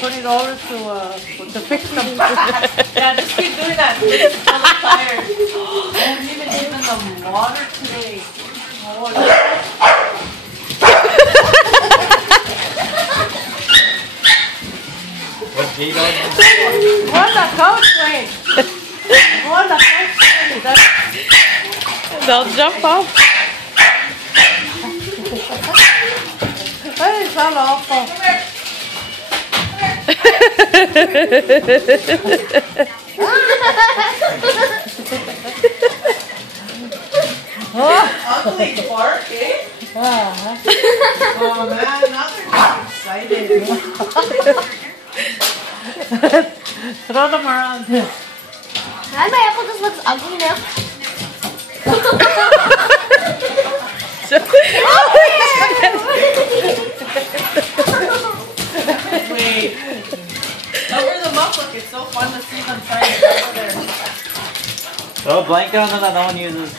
$20 to fix them. Yeah, just keep doing that. It's so tired. I haven't even given them water today. What gate on? Go on the couch, Wayne. Go on the couch, Wayne. They'll jump off. Hey, it's all awful. Ugly bark, eh? Oh man, now they're excited. Throw them around. My apple just looks ugly now. Wait. Cover them up, look, it's so fun to see them try to cover there. Throw a blanket on them that no one uses.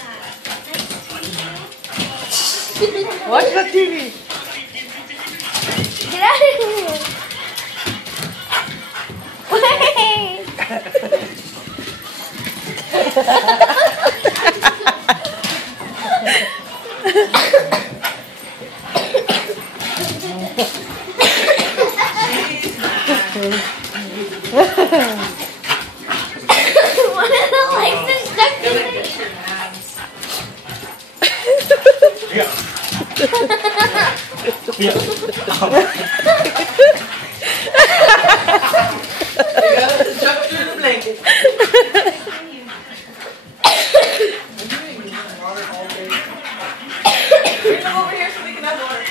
Watch the TV. Get out of here. One of the legs is stuck in it. Yeah. Yeah. You gotta jump through the blanket. Water all day. Bring them over here so we can have water.